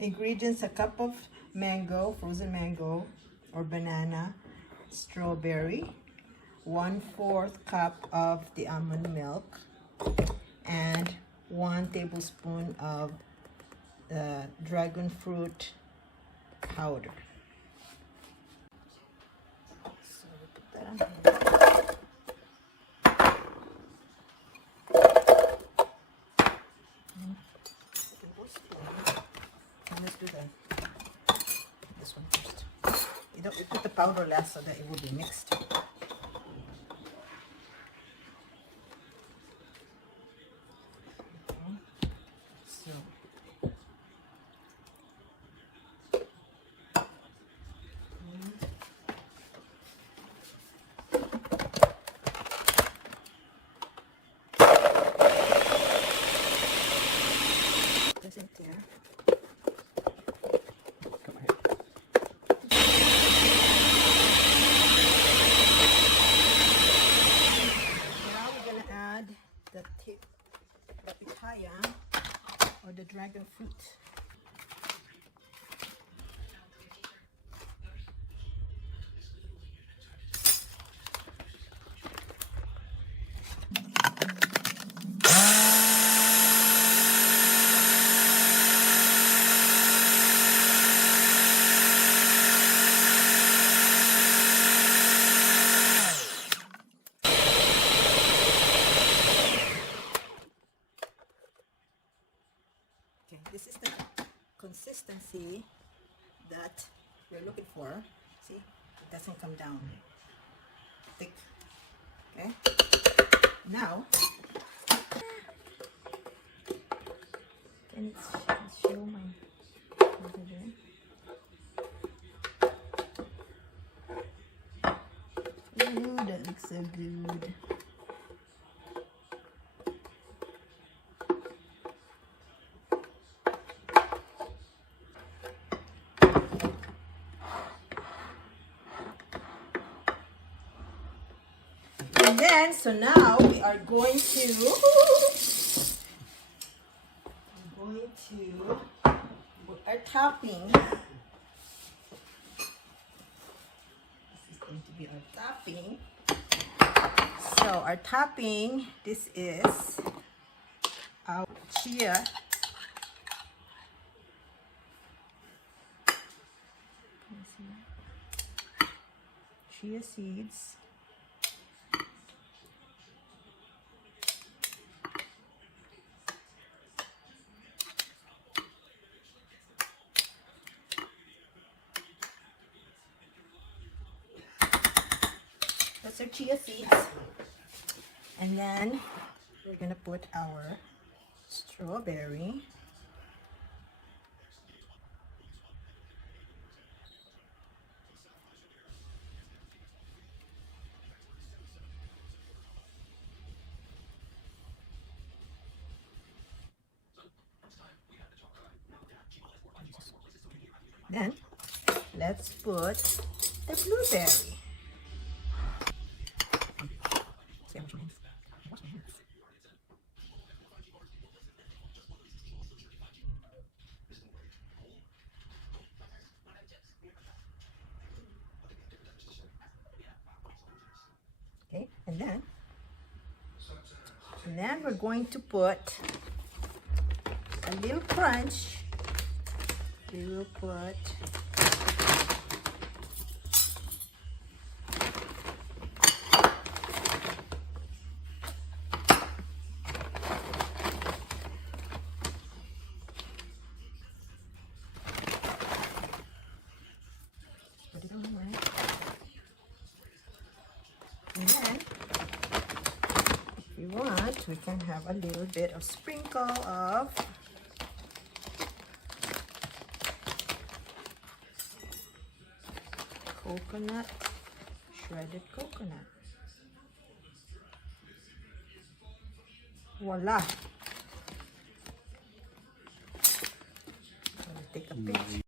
Ingredients: a cup of mango, frozen mango or banana, strawberry, 1/4 cup of the almond milk, and 1 tablespoon of the dragon fruit powder. So we put that on here. Let's do this one first. You put the powder last so that it will be mixed. So that's it there. The pitaya or the dragon fruit. Okay, this is the consistency that we're looking for. See, it doesn't come down thick. Okay, now can it show my there? Ooh, that looks so good. And then, so now we are going to put our topping. This is going to be our topping. So our topping, this is our chia. Chia seeds. Those are chia seeds. And then we're gonna put our strawberry. Then let's put the blueberry. Okay, and then we're going to put a little crunch. We will put it on right. And then if we want, we can have a little bit of sprinkle of coconut, shredded coconut. Voila! Take a picture.